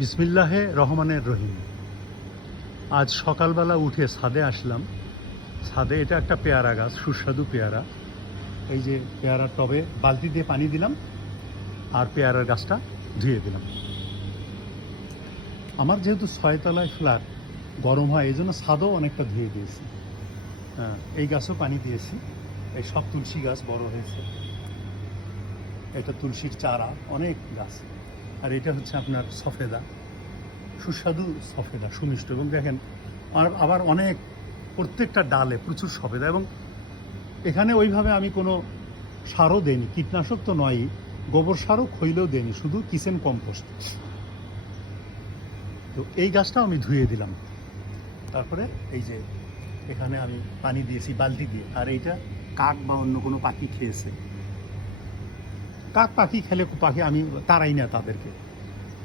বিসমিল্লাহে রহমানের রহিম। আজ সকালবেলা উঠে ছাদে আসলাম। ছাদে এটা একটা পেয়ারা গাছ, সুস্বাদু পেয়ারা। এই যে পেয়ারার টবে বালতি দিয়ে পানি দিলাম আর পেয়ারার গাছটা ধুয়ে দিলাম। আমার যেহেতু 6 তলায় ফ্ল্যাট, গরম হয় এই জন্য ছাদও অনেকটা ধুয়ে দিয়েছি। হ্যাঁ, এই গাছও পানি দিয়েছি। এই সব তুলসী গাছ বড় হয়েছে। এটা তুলসীর চারা, অনেক গাছ। আর এটা হচ্ছে আপনার সফেদা, সুস্বাদু সফেদা, সুমিষ্ট। এবং দেখেন আবার অনেক, প্রত্যেকটা ডালে প্রচুর সফেদা। এবং এখানে ওইভাবে আমি কোনো সারও দেইনি, কীটনাশক তো নয়ই, গোবর সারও খইলেও দেইনি, শুধু কিচেন কম্পোস্ট। তো এই গাছটাও আমি ধুয়ে দিলাম। তারপরে এই যে এখানে আমি পানি দিয়েছি বালতি দিয়ে। আর এইটা কাক বা অন্য কোনো পাখি খেয়েছে। কাক পাখি খেলে, পাখি আমি তারাই না তাদেরকে,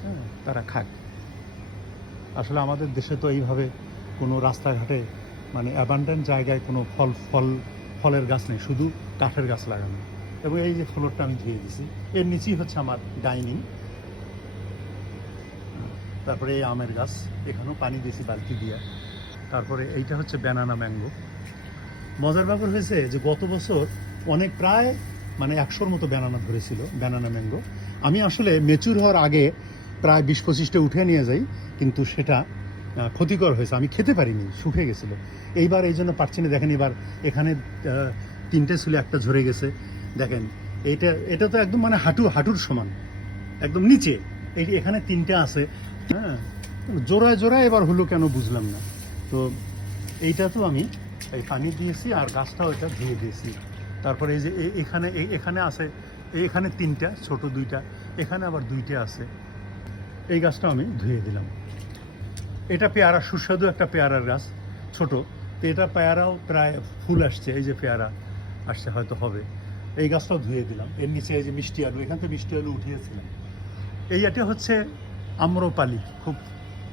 হ্যাঁ, তারা খাক। আসলে আমাদের দেশে তো এইভাবে কোনো রাস্তাঘাটে মানে অ্যাবান্ডেন্ট জায়গায় কোনো ফলের গাছ নেই, শুধু কাঠের গাছ লাগানো। এবং এই যে ফ্লোরটা আমি ধুয়ে দিছি, এর নিচেই হচ্ছে আমার ডাইনিং। তারপরে এই আমের গাছ, এখানেও পানি দিয়েছি বালতি দিয়ে। তারপরে এইটা হচ্ছে ব্যানানা ম্যাঙ্গো। মজার ব্যাপার হয়েছে যে গত বছর অনেক, প্রায় মানে 100-র মতো ব্যানানা ধরেছিল, ব্যানানা ম্যাঙ্গো। আমি আসলে মেচুর হওয়ার আগে প্রায় 20-25টা উঠে নিয়ে যাই, কিন্তু সেটা ক্ষতিকর হয়েছে, আমি খেতে পারিনি, শুকিয়ে গেছিলো। এইবার এই জন্য পারছি না। দেখেন এবার এখানে 3টে ছিল, একটা ঝরে গেছে। দেখেন এটা তো একদম মানে হাঁটুর সমান, একদম নিচে। এখানে 3টে আছে। হ্যাঁ, জোড়ায় জোড়ায় এবার হলো কেন বুঝলাম না। তো এইটা তো আমি এই পানি দিয়েছি আর গাছটাও এটা ধুয়ে দিয়েছি। তারপরে এই যে এখানে আছে, এখানে 3টা, ছোট 2টা, এখানে আবার 2টে আছে। এই গাছটাও আমি ধুয়ে দিলাম। এটা পেয়ারা, সুস্বাদু একটা পেয়ারার গাছ, ছোট। তো এটা পেয়ারাও প্রায় ফুল আসছে, এই যে পেয়ারা আসছে, হয়তো হবে। এই গাছটাও ধুয়ে দিলাম। এর নিচে এই যে মিষ্টি আলু, এখান থেকে মিষ্টি আলু উঠিয়েছিলাম। এটা হচ্ছে আম্রপালি, খুব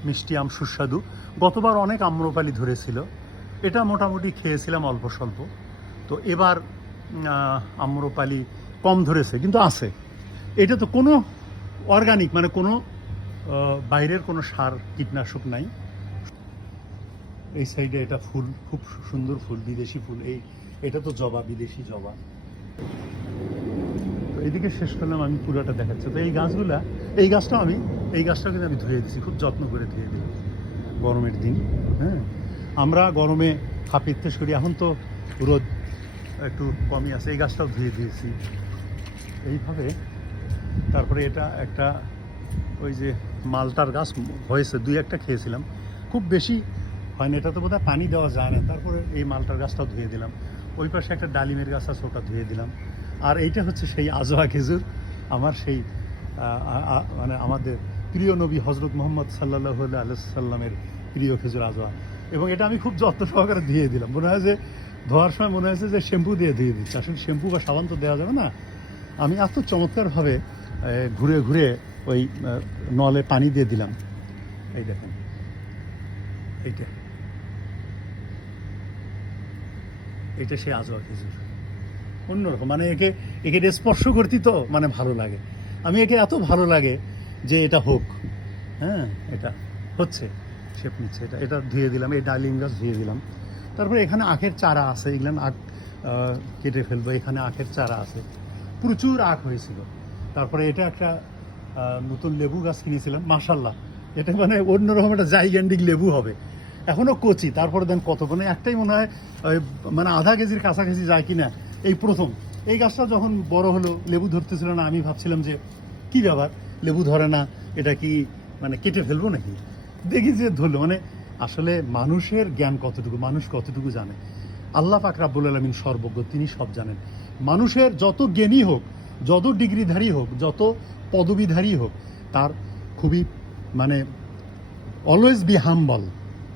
মিষ্টি আম, সুস্বাদু। গতবার অনেক আম্রপালি ধরেছিল, এটা মোটামুটি খেয়েছিলাম অল্প স্বল্প। তো এবার আম্রপালি কম ধরেছে, কিন্তু আছে। এটা তো কোনো অর্গানিক, মানে কোনো বাইরের কোনো সার, কীটনাশক নাই। এই সাইডে এটা ফুল, খুব সুন্দর ফুল, বিদেশি ফুল। এটা তো জবা, বিদেশি জবা। তো এইদিকে শেষ করলাম, আমি পুরোটা দেখাচ্ছি। তো এই গাছগুলা, এই গাছটাও কিন্তু আমি ধুয়ে দিচ্ছি, খুব যত্ন করে ধুয়ে দিই গরমের দিন। হ্যাঁ, আমরা গরমে হাঁপিতে সরি, এখন তো রোদ একটু কমই আছে। এই গাছটাও ধুয়ে দিয়েছি এইভাবে। তারপরে এটা একটা ওই যে মালটার গাছ হয়েছে, 2-1টা খেয়েছিলাম, খুব বেশি হয়নি। এটা তো বোধহয় পানি দেওয়া যায় না। তারপরে এই মালটার গাছটাও ধুয়ে দিলাম। ওই পাশে একটা ডালিমের গাছ আছে, ওটা ধুয়ে দিলাম। আর এইটা হচ্ছে সেই আজোয়া খেজুর, আমার সেই মানে আমাদের প্রিয় নবী হজরত মোহাম্মদ সাল্লাল্লাহু আলাইহি সাল্লামের প্রিয় খেজুর আজোয়া। এবং এটা আমি খুব যত্ন সহকারে ধুয়ে দিলাম। মনে হয় যে ধোয়ার সময় মনে হয়েছে যে শ্যাম্পু দিয়ে ধুয়ে দিচ্ছি। আসলে শ্যাম্পু বা সাবান তো দেওয়া যাবে না। আমি এত চমৎকারভাবে ঘুরে ঘুরে ওই নলে পানি দিয়ে দিলাম। এই দেখেন, এইটা সেই আজোয়া খেজুর, অন্যরকম। মানে একে স্পর্শ করতে তো মানে ভালো লাগে। আমি একে এত ভালো লাগে যে এটা হোক। হ্যাঁ, এটা হচ্ছে, শেপ নিচ্ছে। এটা ধুয়ে দিলাম। এই ডালিম গাছ ধুয়ে দিলাম। তারপরে এখানে আখের চারা আছে, এগুলো আখ কেটে ফেলবো। এখানে আখের চারা আছে, প্রচুর আখ হয়েছিল। তারপরে এটা একটা নতুন লেবু গাছ কিনেছিলাম, মাশাল্লাহ। এটা মানে অন্যরকম একটা জাইগ্যান্ডিক লেবু হবে, এখনও কচি। তারপরে দেন কত, মানে একটাই মনে হয় মানে আধা কেজির কাছাকাছি যায় কিনা, এই প্রথম। এই গাছটা যখন বড় হলো, লেবু ধরতেছিল না, আমি ভাবছিলাম যে কি ব্যাপার, লেবু ধরে না, এটা কি মানে কেটে ফেলবো নাকি। দেখি যে ধরলো। মানে আসলে মানুষের জ্ঞান কতটুকু, মানুষ কতটুকু জানে। আল্লাহ পাক রাব্বুল আলামিন সর্বজ্ঞ, তিনি সব জানেন। মানুষের যত জ্ঞানী হোক, যত ডিগ্রিধারী হোক, যত পদবীধারী হোক, তার খুবই মানে অলওয়েজ বি হাম্বল।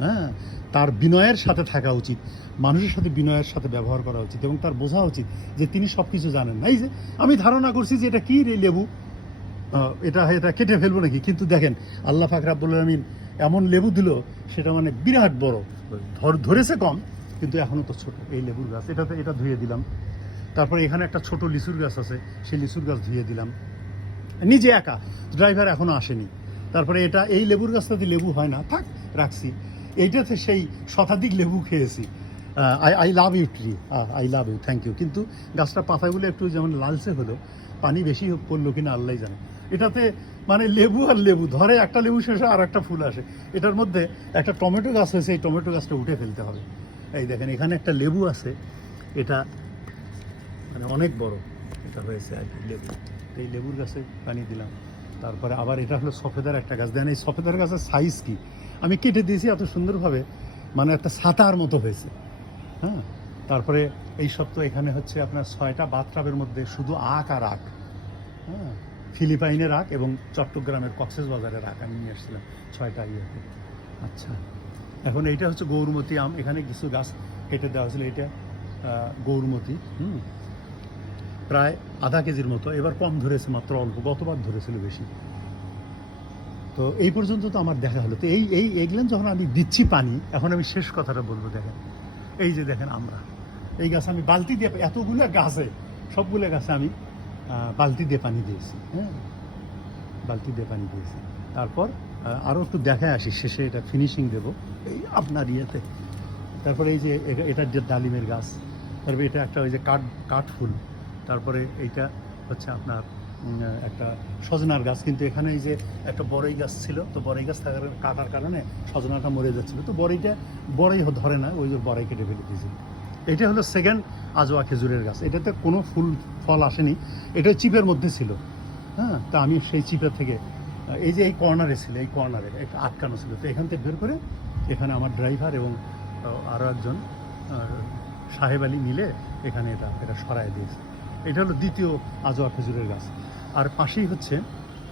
হ্যাঁ, তার বিনয়ের সাথে থাকা উচিত, মানুষের সাথে বিনয়ের সাথে ব্যবহার করা উচিত। এবং তার বোঝা উচিত যে তিনি সব কিছু জানেন না। এই যে আমি ধারণা করছি যে এটা কি রে লেবু, এটা কেটে ফেলবো নাকি। কিন্তু দেখেন আল্লাহ পাক রাব্বুল আলামিন এমন লেবু দিল, সেটা মানে বিরাট বড়, ধরেছে কম, কিন্তু এখনও তো ছোট। এই লেবুর গাছ, এটা ধুয়ে দিলাম। তারপরে এখানে একটা ছোট লিচুর গাছ আছে, সেই লিচুর গাছ ধুয়ে দিলাম নিজে একা, ড্রাইভার এখনও আসেনি। তারপরে এটা এই লেবুর গাছটাতে লেবু হয় না, থাক রাখছি। এইটাতে সেই শতাধিক লেবু খেয়েছি। I love you tree, I love you, thank you. কিন্তু গাছটার পাতাগুলো একটু যেমন লালচে হলো, পানি বেশি পড়লো কিনা আল্লাহ জানে। এটাতে মানে লেবু আর লেবু, ধরে একটা লেবু শেষে আর একটা ফুল আসে। এটার মধ্যে একটা টমেটো গাছ হয়েছে, এই টমেটো গাছটা উঠে ফেলতে হবে। এই দেখেন এখানে একটা লেবু আছে, এটা মানে অনেক বড় এটা হয়েছে আর কি লেবু। এই লেবুর গাছে পানি দিলাম। তারপরে আবার এটা হলো সফেদার একটা গাছ, দেন এই সফেদার গাছের সাইজ কি, আমি কেটে দিয়েছি এত সুন্দরভাবে, মানে একটা ছাতার মতো হয়েছে। হ্যাঁ, তারপরে এই সব তো এখানে হচ্ছে আপনার 6টা বাথটাবের মধ্যে শুধু আখ আর আখ। হ্যাঁ, ফিলিপাইনের আখ এবং চট্টগ্রামের কক্সবাজারের আখ আমি নিয়ে এসেছিলাম 6টা ইয়েতে। আচ্ছা, এখন এইটা হচ্ছে গৌরমতি আম, এখানে কিছু গাছ কেটে দেওয়া হয়েছিল। এটা গৌরমতি, প্রায় আধা কেজির মতো, এবার কম ধরেছে, মাত্র অল্প, গতবার ধরেছিল বেশি। তো এই পর্যন্ত তো আমার দেখা হলো। তো এগুলেন যখন আমি দিচ্ছি পানি, এখন আমি শেষ কথাটা বলবো। দেখেন এই যে দেখেন আমরা এই গাছ আমি বালতি দিয়ে, এতগুলো গাছে সবগুলো গাছে আমি বালতি দিয়ে পানি দিয়েছি। হ্যাঁ, বালতি দিয়ে পানি দিয়েছি। তারপর আরও একটু দেখায় আসি, শেষে এটা ফিনিশিং দেবো এই আপনার ইয়েতে। তারপরে এই যে এটার যে ডালিমের গাছ, তারপরে এটা একটা ওই যে কাঠফুল, তারপরে এইটা হচ্ছে আপনার একটা সজনার গাছ। কিন্তু এখানে এই যে একটা বড়ই গাছ ছিল, তো বড়ই গাছ থাকার কাটার কারণে সজনাটা মরে যাচ্ছিল, তো বড়ই ধরে না, ওই যে বড়ই কেটে ফেলে দিয়েছিল। এটা হলো সেকেন্ড আজোয়া খেজুরের গাছ, এটাতে কোনো ফল আসেনি, এটা চিপের মধ্যে ছিল। হ্যাঁ, তা আমি সেই চিপের থেকে এই যে এই কর্নারে ছিল, এই কর্নারে একটা আটকানো ছিল, তো এখান থেকে বের করে এখানে আমার ড্রাইভার এবং আরও একজন সাহেব আলী মিলে এখানে এটা সরায় দিয়েছে। এটা হলো দ্বিতীয় আজোয়া খেজুরের গাছ। আর পাশেই হচ্ছে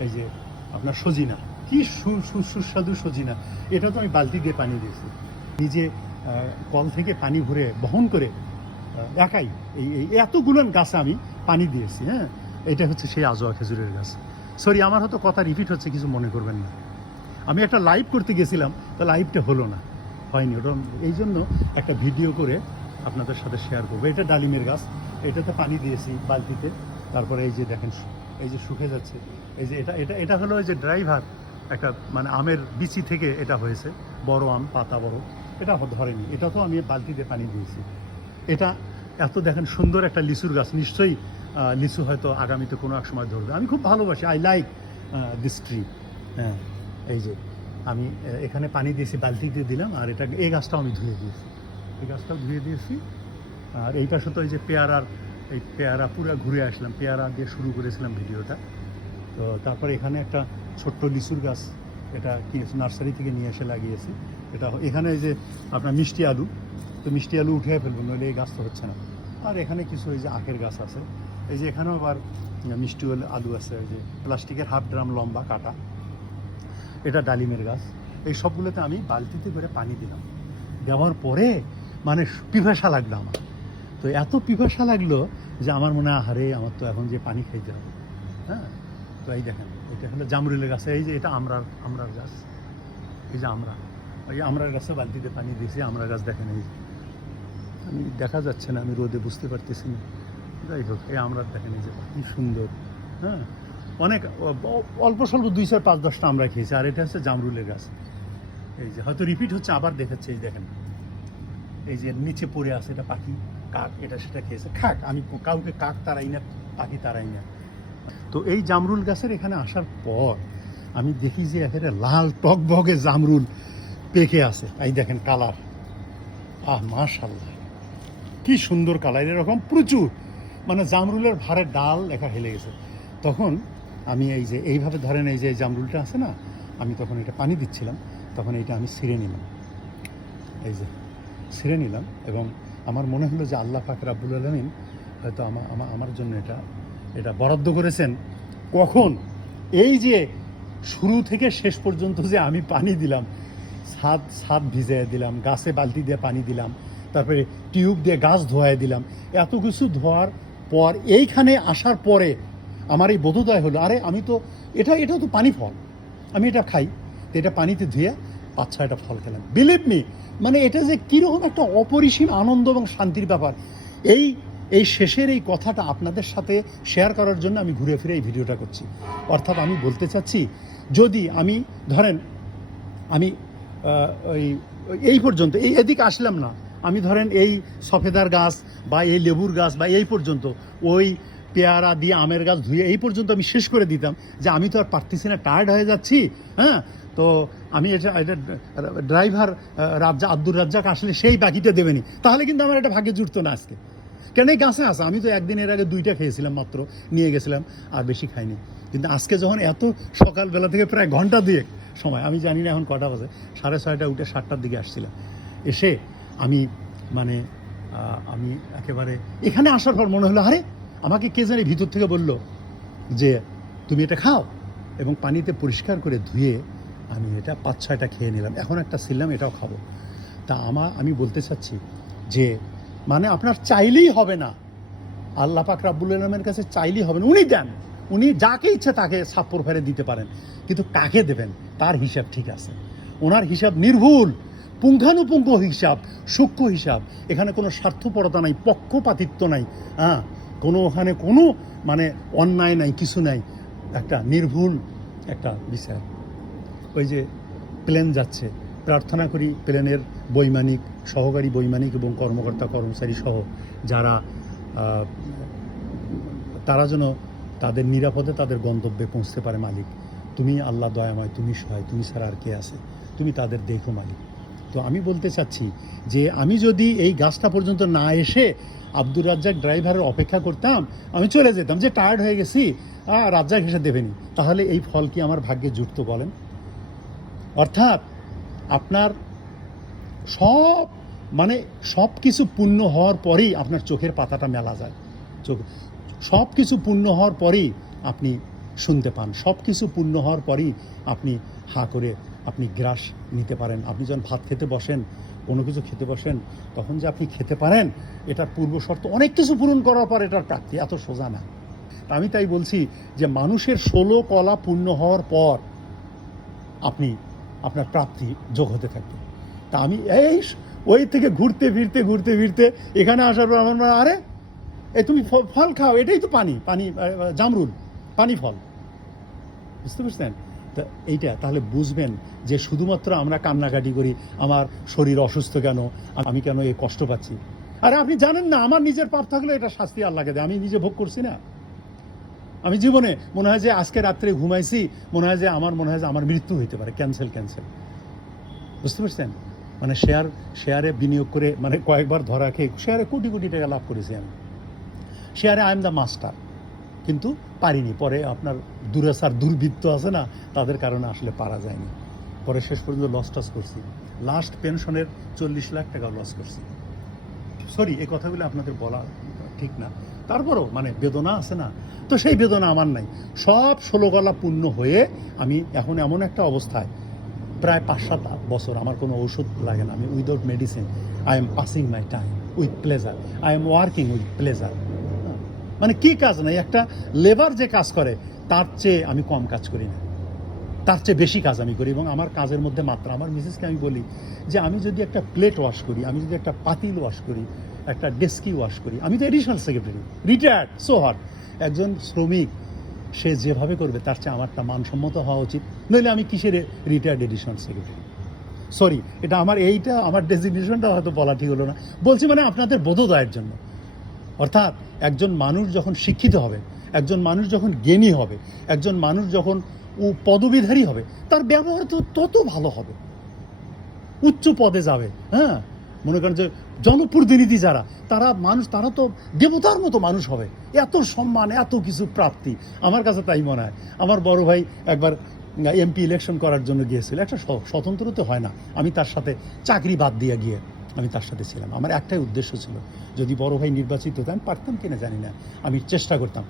এই যে আপনার সজিনা, কি সুস্বাদু সজিনা। এটা তো আমি বালতি দিয়ে পানি দিয়েছি, নিজে কল থেকে পানি ভরে বহন করে একাই এই এতগুলো গাছে আমি পানি দিয়েছি। হ্যাঁ, এটা হচ্ছে সেই আজোয়া খেজুরের গাছ। সরি, আমার হয়তো কথা রিপিট হচ্ছে, কিছু মনে করবেন না। আমি একটা লাইভ করতে গেছিলাম, তো লাইভটা হলো না, হয়নি ওটা, এই জন্য একটা ভিডিও করে আপনাদের সাথে শেয়ার করবো। এটা ডালিমের গাছ, এটাতে পানি দিয়েছি বালতিতে। তারপরে এই যে দেখেন এই যে শুকে যাচ্ছে, এই যে এটা হলো ওই যে ড্রাইভার একটা মানে আমের বিচি থেকে এটা হয়েছে, বড় আম, পাতা বড়, এটা ধরেনি, এটা তো আমি বালতিতে পানি দিয়েছি। এটা এত দেখেন সুন্দর একটা লিচুর গাছ, নিশ্চয়ই লিচু হয়তো আগামীতে কোনো এক সময় ধরবে। আমি খুব ভালোবাসি, আই লাইক দিস ট্রি। হ্যাঁ, এই যে আমি এখানে পানি দিয়েছি, বালতিতে দিলাম, আর এই গাছটাও আমি ধুয়ে দিয়েছি, এই গাছটাও ধুয়ে দিয়েছি। আর এই পাশে তো এই যে পেয়ারা পুরো ঘুরে আসলাম, পেয়ারা দিয়ে শুরু করেছিলাম ভিডিওটা। তো তারপরে এখানে একটা ছোট্ট লিচুর গাছ, এটা কি নার্সারি থেকে নিয়ে এসে লাগিয়েছি। এটা এখানে এই যে আপনার মিষ্টি আলু, তো মিষ্টি আলু উঠে ফেলবো, নইলে এই গাছ তো হচ্ছে না। আর এখানে কিছু এই যে আখের গাছ আছে, এই যে এখানেও আবার মিষ্টি আলু আছে, ওই যে প্লাস্টিকের হাফ ড্রাম লম্বা কাটা, এটা ডালিমের গাছ। এই সবগুলোতে আমি বালতিতে করে পানি দিলাম, দেওয়ার পরে মানে পিপাসা লাগলো আমার। তো এত পিপাসা লাগলো যে আমার মনে হয় আহারে আমার তো এখন যে পানি খাইতে হবে। হ্যাঁ, তো এই দেখেন এটা হলো জামরুলের গাছ, এই যে এটা আমরার গাছ, এই যে আমরার গাছে বালতিতে পানি দিয়েছি। আমরার গাছ দেখেন, এই আমি দেখা যাচ্ছে না, আমি রোদে বুঝতে পারতেছি না, যাই হোক এই আমরার দেখেন, এই যে কি সুন্দর। হ্যাঁ, অনেক অল্প স্বল্প 2, 4, 5, 10টা আমরা খেয়েছি। আর এটা হচ্ছে জামরুলের গাছ, এই যে হয়তো রিপিট হচ্ছে, আবার দেখাচ্ছে, এই দেখেন এই যে নিচে পড়ে আছে, এটা পাখি কাক এটা সেটা খেয়েছে, খাক, আমি কাউকে কাক তাড়াই না, পাখি তাড়াই না। তো এই জামরুল গাছের এখানে আসার পর আমি দেখি যে এখানে লাল টকবগে জামরুল পেকে আছে, এই দেখেন কালার, মাশাআল্লাহ কি সুন্দর কালার, এরকম প্রচুর, মানে জামরুলের ভারে ডাল লেখা হেলে গেছে। তখন আমি এই যে এইভাবে ধরেন, এই যে জামরুলটা আছে না, আমি তখন এটা পানি দিচ্ছিলাম, তখন এইটা আমি ছিঁড়ে নিলাম, এই যে ছিঁড়ে নিলাম, এবং আমার মনে হলো যে আল্লাহ পাক রাব্বুল আলামিন হয়তো আমার জন্য এটা বরাদ্দ করেছেন। কখন এই যে শুরু থেকে শেষ পর্যন্ত যে আমি পানি দিলাম, ছাদ ভিজিয়ে দিলাম, গাছে বালতি দিয়ে পানি দিলাম, তারপরে টিউব দিয়ে গাছ ধোয়াই দিলাম, এত কিছু ধোয়ার পর এইখানে আসার পরে আমার এই বোধোদয় হলো, আরে আমি তো এটাও তো পানি ফল, আমি এটা খাই, তো এটা পানিতে ধুয়ে 5-6টা ফল খেলাম। বিলিভ মি, মানে এটা যে কীরকম একটা অপরিসীম আনন্দ এবং শান্তির ব্যাপার। এই শেষের এই কথাটা আপনাদের সাথে শেয়ার করার জন্য আমি ঘুরে ফিরে এই ভিডিওটা করছি। অর্থাৎ আমি বলতে চাচ্ছি যদি আমি ধরেন আমি ওই এই পর্যন্ত এদিকে আসলাম না, আমি ধরেন এই সফেদার গাছ বা এই লেবুর গাছ বা এই পর্যন্ত ওই পেয়ারা দিয়ে আমের গাছ ধুয়ে এই পর্যন্ত আমি শেষ করে দিতাম, যে আমি তো আর পারতেছি না, টায়ার্ড হয়ে যাচ্ছি, হ্যাঁ, তো আমি এটা ড্রাইভার আব্দুর রাজ্জাক আসলে সেই বাকিটা দেবেনি, তাহলে কিন্তু আমার এটা ভাগ্যে জুটতো না আজকে। কেন এই গাছে আসে, আমি তো একদিনের আগে 2টা খেয়েছিলাম মাত্র, নিয়ে গেছিলাম, আর বেশি খাইনি। কিন্তু আজকে যখন এত সকালবেলা থেকে প্রায় ঘন্টা 2 সময়, আমি জানি না এখন কটা বাজে, 6:30 উঠে 7টার দিকে আসছিলাম, এসে আমি মানে আমি একেবারে এখানে আসার পর মনে হলো, আরে আমাকে কে জানি ভিতর থেকে বলল যে তুমি এটা খাও, এবং পানিতে পরিষ্কার করে ধুয়ে আমি এটা 5-6টা খেয়ে নিলাম, এখন একটা ছিলাম, এটাও খাবো। তা আমি বলতে চাচ্ছি যে মানে আপনার চাইলেই হবে না, আল্লাহ পাক রাব্বুল আলামিনের কাছে চাইলেই হবে না, উনি দেন, উনি যাকে ইচ্ছে তাকে ছাপ্পর ফেরে দিতে পারেন, কিন্তু কাকে দেবেন তার হিসাব ঠিক আছে, ওনার হিসাব নির্ভুল, পুঙ্খানুপুঙ্খ হিসাব, সূক্ষ্ম হিসাব, এখানে কোনো স্বার্থপরতা নাই, পক্ষপাতিত্ব নাই, হ্যাঁ, কোনো ওখানে কোনো মানে অন্যায় নাই, কিছু নাই, একটা নির্ভুল একটা বিষয়। ওই যে প্লেন যাচ্ছে, প্রার্থনা করি প্লেনের বৈমানিক, সহকারী বৈমানিক এবং কর্মকর্তা কর্মচারী সহ যারা তারা যেন তাদের নিরাপদে তাদের গন্তব্যে পৌঁছতে পারে। মালিক তুমি আল্লাহ দয়াময়, তুমি সহায়, তুমি ছাড়া আর কে আছে, তুমি তাদের দেখো মালিক। তো আমি বলতে চাচ্ছি যে আমি যদি এই গাছটা পর্যন্ত না এসে আব্দুর রাজ্জাক ড্রাইভারের অপেক্ষা করতাম, আমি চলে যেতাম, যে টায়ার্ড হয়ে গেছি, রাজ্জাক এসে দেবেনি, তাহলে এই ফল কি আমার ভাগ্যে জুটতো বলেন? অর্থাৎ আপনার সব মানে সব কিছু পূর্ণ হওয়ার পরেই আপনার চোখের পাতাটা মেলা যায়, সব কিছু পূর্ণ হওয়ার পরেই আপনি শুনতে পান, সব কিছু পূর্ণ হওয়ার পরেই আপনি হা করে আপনি গ্রাস নিতে পারেন। আপনি যখন ভাত খেতে বসেন, কোনো কিছু খেতে বসেন, তখন যে আপনি খেতে পারেন, এটার পূর্ব শর্ত অনেক কিছু পূরণ করার পর এটার প্রাপ্তি, এত সোজা না। আমি তাই বলছি যে মানুষের 16 কলা পূর্ণ হওয়ার পর আপনি আপনার প্রাপ্তি যোগ হতে থাকবে। তা আমি এই ওই থেকে ঘুরতে ফিরতে এখানে আসার পর আমার মনে, আরে এই তুমি ফল খাও, এটাই তো পানি, জামরুল, পানি ফল, বুঝতে পারছেন? তা এইটা তাহলে বুঝবেন যে শুধুমাত্র আমরা কান্নাকাটি করি, আমার শরীর অসুস্থ কেন, আমি কেন এই কষ্ট পাচ্ছি। আরে আপনি জানেন না, আমার নিজের পাপ থাকলে এটা শাস্তি আল্লাহকে দেয়, আমি নিজে ভোগ করছি না। আমি জীবনে মনে হয় যে আজকে রাত্রে ঘুমাইছি, মনে হয় যে আমার মৃত্যু হইতে পারে, ক্যান্সেল, বুঝতে পারছেন? মানে শেয়ারে বিনিয়োগ করে মানে কয়েকবার ধরা খেয়ে শেয়ারে কোটি টাকা লাভ করেছি আমি, শেয়ারে আই এম দ্য মাস্টার, কিন্তু পারিনি। পরে আপনার দুর্বৃত্ত আছে না, তাদের কারণে আসলে পারা যায়নি, পরে শেষ পর্যন্ত লস করছি, লাস্ট পেনশনের 40 লাখ টাকা লস করছি। সরি, এই কথাগুলো আপনাদের বলা ঠিক না, তারপরও মানে বেদনা আছে না, তো সেই বেদনা আমার নাই। সব 16 কলা পূর্ণ হয়ে আমি এখন এমন একটা অবস্থায়, প্রায় 5-7 বছর আমার কোনো ওষুধ লাগে না, আমি without medicine I am passing my time with pleasure, I am working with pleasure. মানে কি কাজ নাই, একটা লেবার যে কাজ করে তার চেয়ে আমি কম কাজ করি না, তার চেয়ে বেশি কাজ আমি করি, এবং আমার কাজের মধ্যে মাত্রা। আমার মিসেসকে আমি বলি যে আমি যদি একটা প্লেট ওয়াশ করি, আমি যদি একটা পাতিল ওয়াশ করি, একটা ডেস্কি ওয়াশ করি, আমি তো additional secretary, retired, so hot, একজন শ্রমিক সে যেভাবে করবে তার চেয়ে আমারটা মানসম্মত হওয়া উচিত, নইলে আমি কিসের রিটায়ার্ড এডিশনাল সেক্রেটারি। সরি, এটা আমার ডেজিগনেশনটা হয়তো বলা ঠিক হলো না, বলছি মানে আপনাদের বোধোদয়ের জন্য। অর্থাৎ একজন মানুষ যখন শিক্ষিত হবে, একজন মানুষ যখন জ্ঞানী হবে, একজন মানুষ যখন পদবিধারী হবে, তার ব্যবহার তো তত ভালো হবে, উচ্চ পদে যাবে। হ্যাঁ, মনে করেন যে জনপ্রতিনিধি যারা, তারা তো দেবতার মতো মানুষ হবে, এত সম্মান, এত কিছু প্রাপ্তি। আমার কাছে তাই মনে হয়। আমার বড় ভাই একবার এমপি ইলেকশন করার জন্য গিয়েছিল, একটা স্বতন্ত্র তো হয় না, আমি তার সাথে চাকরি বাদ দিয়ে গিয়ে আমি তার সাথে ছিলাম। আমার একটাই উদ্দেশ্য ছিল, যদি বড় ভাই নির্বাচিত হতাম, পারতাম কিনা জানি না, আমি চেষ্টা করতাম,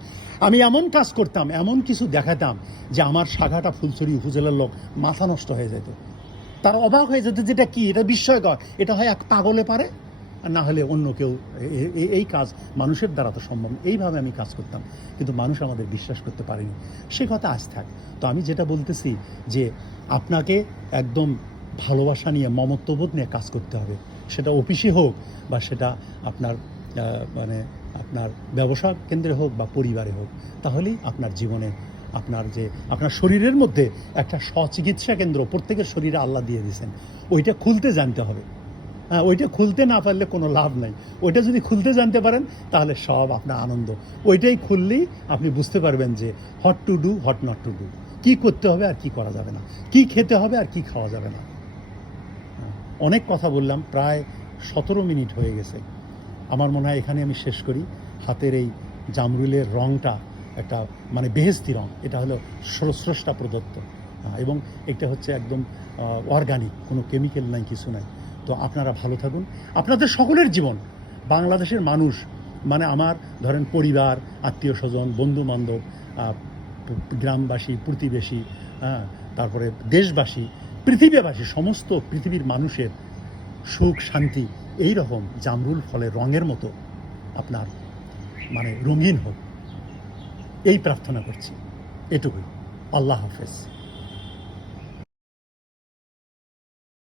আমি এমন কাজ করতাম, এমন কিছু দেখাতাম যে আমার সাঘাটা ফুলছড়ি উপজেলার লোক মাথা নষ্ট হয়ে যেত, তারা অবাক হয়ে যেত, যেটা কি, এটা বিস্ময়কর, এটা হয় এক পাগলে পারে, আর না হলে অন্য কেউ। এই কাজ মানুষের দ্বারা তো সম্ভব, এইভাবে আমি কাজ করতাম, কিন্তু মানুষ আমাদের বিশ্বাস করতে পারেনি, সে কথা আজ থাক। তো আমি যেটা বলতেছি যে আপনাকে একদম ভালোবাসা নিয়ে, মমত্ববোধ নিয়ে কাজ করতে হবে, সেটা অফিসে হোক বা সেটা আপনার আপনার ব্যবসা কেন্দ্রে হোক বা পরিবারে হোক, তাহলেই আপনার জীবনে আপনার যে আপনার শরীরের মধ্যে একটা স্বচিকিৎসা কেন্দ্র প্রত্যেকের শরীরে আল্লাহ দিয়ে দিয়েছেন, ওইটা খুলতে জানতে হবে। হ্যাঁ, ওইটা খুলতে না পারলে কোনো লাভ নাই। ওইটা যদি খুলতে জানতে পারেন তাহলে সব আপনার আনন্দ। ওইটাই খুললেই আপনি বুঝতে পারবেন যে what to do, what not to do, কী করতে হবে আর কি করা যাবে না, কি খেতে হবে আর কি খাওয়া যাবে না। অনেক কথা বললাম, প্রায় 17 মিনিট হয়ে গেছে। আমার মনে হয় এখানে আমি শেষ করি। হাতের এই জামরুলের রঙটা একটা মানে বেহেশতি রং, এটা হলো স্রষ্টা প্রদত্ত, এবং এটা হচ্ছে একদম অর্গানিক, কোনো কেমিক্যাল নাই, কিছু নাই। তো আপনারা ভালো থাকুন। আপনাদের সকলের জীবন, বাংলাদেশের মানুষ মানে আমার ধরেন পরিবার, আত্মীয় স্বজন, বন্ধু বান্ধব, গ্রামবাসী, প্রতিবেশী, হ্যাঁ, তারপরে দেশবাসী, পৃথিবীবাসী, সমস্ত পৃথিবীর মানুষের সুখ শান্তি এই রকম জামরুল ফলের রঙের মতো আপনার মানে রঙিন হোক, এই প্রার্থনা করছি। এটুকুই। আল্লাহ হাফেজ।